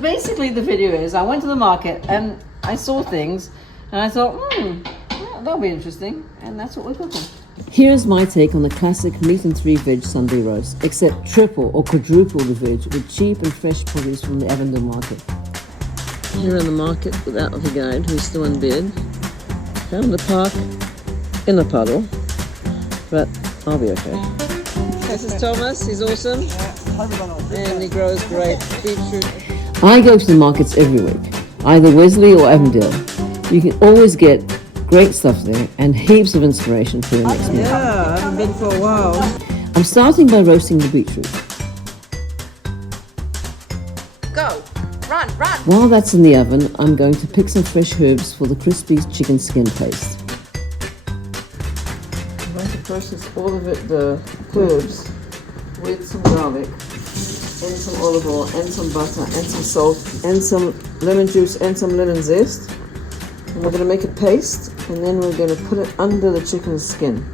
Basically the video is I went to the market and I saw things and I thought, that'll be interesting, and that's what we're cooking. Here's my take on the classic meat and 3 veg Sunday roast, except triple or quadruple the veg with cheap and fresh produce from the Avondale Market. Here in the market without the guide, who's still in bed. Found the park in a puddle, but I'll be okay. This is Thomas, he's awesome, and he grows great beetroot. I go to the markets every week, either Wesley or Avondale. You can always get great stuff there and heaps of inspiration for your next meal. Yeah, I haven't been for a while. I'm starting by roasting the beetroot. Go! Run! While that's in the oven, I'm going to pick some fresh herbs for the crispy chicken skin paste. I'm going to process all of it, the herbs, with some garlic, and some olive oil, and some butter, and some salt, and some lemon juice, and some lemon zest. And we're going to make a paste, and then we're going to put it under the chicken skin.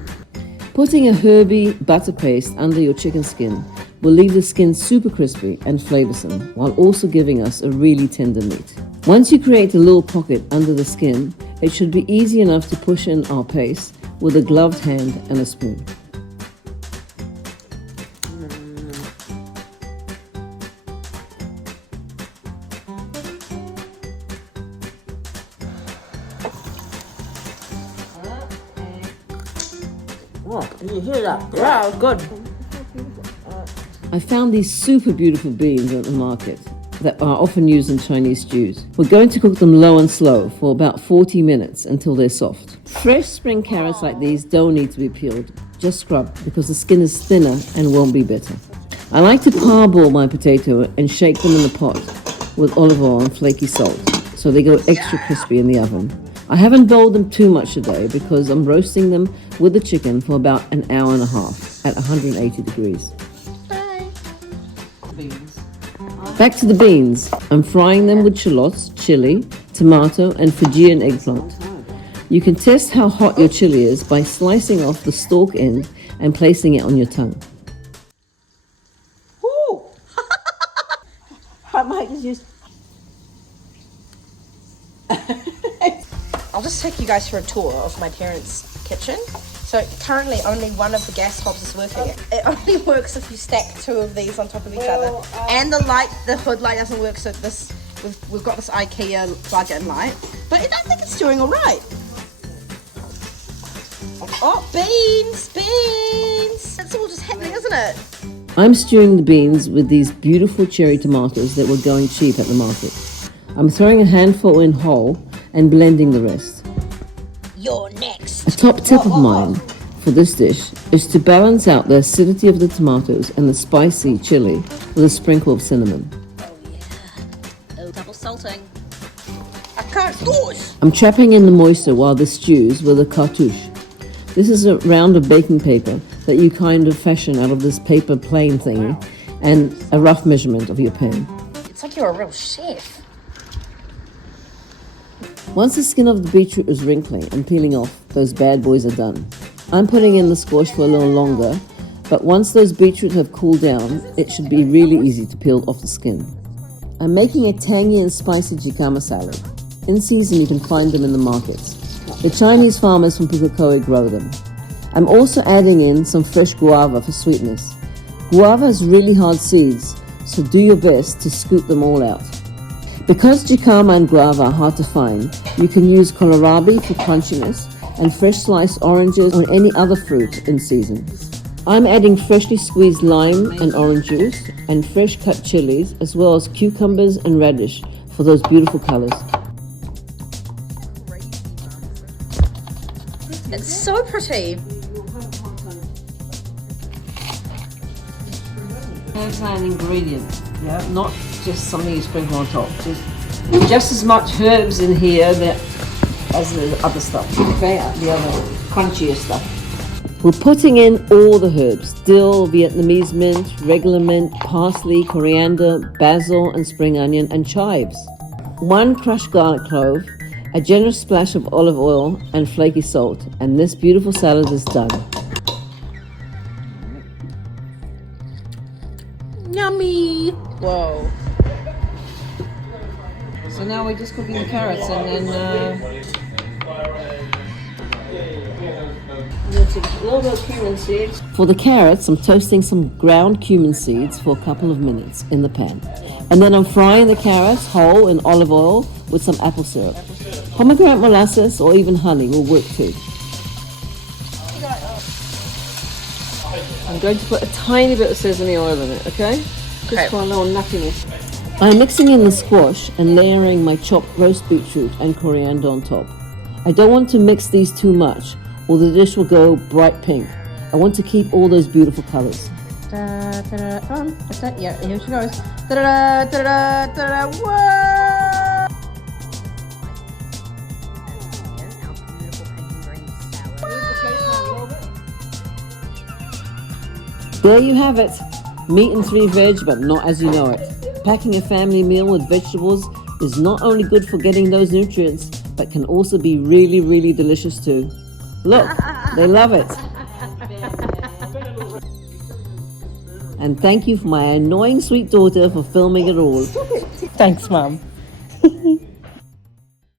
Putting a herby butter paste under your chicken skin will leave the skin super crispy and flavoursome, while also giving us a really tender meat. Once you create a little pocket under the skin, it should be easy enough to push in our paste with a gloved hand and a spoon. Oh, you hear that? Yeah, good. I found these super beautiful beans at the market that are often used in Chinese stews. We're going to cook them low and slow for about 40 minutes until they're soft. Fresh spring carrots like these don't need to be peeled, just scrubbed because the skin is thinner and won't be bitter. I like to parboil my potato and shake them in the pot with olive oil and flaky salt so they go extra crispy in the oven. I haven't boiled them too much today because I'm roasting them with the chicken for about an hour and a half at 180 degrees. Back to the beans. I'm frying them with shallots, chili, tomato, and Fijian eggplant. You can test how hot your chili is by slicing off the stalk end and placing it on your tongue. Ooh! I might just... I'll just take you guys for a tour of my parents' kitchen. So currently only one of the gas hobs is working. It only works if you stack 2 of these on top of each other. And the hood light doesn't work, so we've got this IKEA plug-in light. But I think it's doing all right. Oh, beans! It's all just happening, isn't it? I'm stewing the beans with these beautiful cherry tomatoes that were going cheap at the market. I'm throwing a handful in whole and blending the rest. You're next. A top tip of mine for this dish is to balance out the acidity of the tomatoes and the spicy chili with a sprinkle of cinnamon. Oh yeah. Oh, double salting. I can't do it. I'm trapping in the moisture while this stews with a cartouche. This is a round of baking paper that you kind of fashion out of this paper plane thingy and a rough measurement of your pan. It's like you're a real chef. Once the skin of the beetroot is wrinkling and peeling off, those bad boys are done. I'm putting in the squash for a little longer, but once those beetroot have cooled down, it should be really easy to peel off the skin. I'm making a tangy and spicy jicama salad. In season, you can find them in the markets. The Chinese farmers from Pukekohe grow them. I'm also adding in some fresh guava for sweetness. Guava has really hard seeds, so do your best to scoop them all out. Because jicama and guava are hard to find, you can use kohlrabi for crunchiness and fresh sliced oranges or any other fruit in season. I'm adding freshly squeezed lime and orange juice and fresh cut chilies as well as cucumbers and radish for those beautiful colors. It's so pretty. Here's an ingredient, yeah, not just something you sprinkle on top. Just as much herbs in here as the other stuff, okay? The other crunchier stuff. We're putting in all the herbs: dill, Vietnamese mint, regular mint, parsley, coriander, basil, and spring onion, and chives. 1 crushed garlic clove, a generous splash of olive oil, and flaky salt, and this beautiful salad is done. Yummy! Whoa. So now we're just cooking the carrots and then a little bit of cumin seeds. For the carrots, I'm toasting some ground cumin seeds for a couple of minutes in the pan. And then I'm frying the carrots whole in olive oil with some apple syrup. Pomegranate molasses or even honey will work too. I'm going to put a tiny bit of sesame oil in it, okay? Just Okay. for a little nuttiness. I'm mixing in the squash and layering my chopped roast beetroot and coriander on top. I don't want to mix these too much or the dish will go bright pink. I want to keep all those beautiful colors. Da, da, da. Come on, that's it. Yeah, here she goes. Da, da, da, da, da, da, da. Whoa! Here's our beautiful pink and green salad. There you have it. Meat and 3 veg, but not as you know it. Packing a family meal with vegetables is not only good for getting those nutrients, but can also be really, really delicious too. Look, they love it. And thank you for my annoying sweet daughter for filming it all. Thanks, Mum.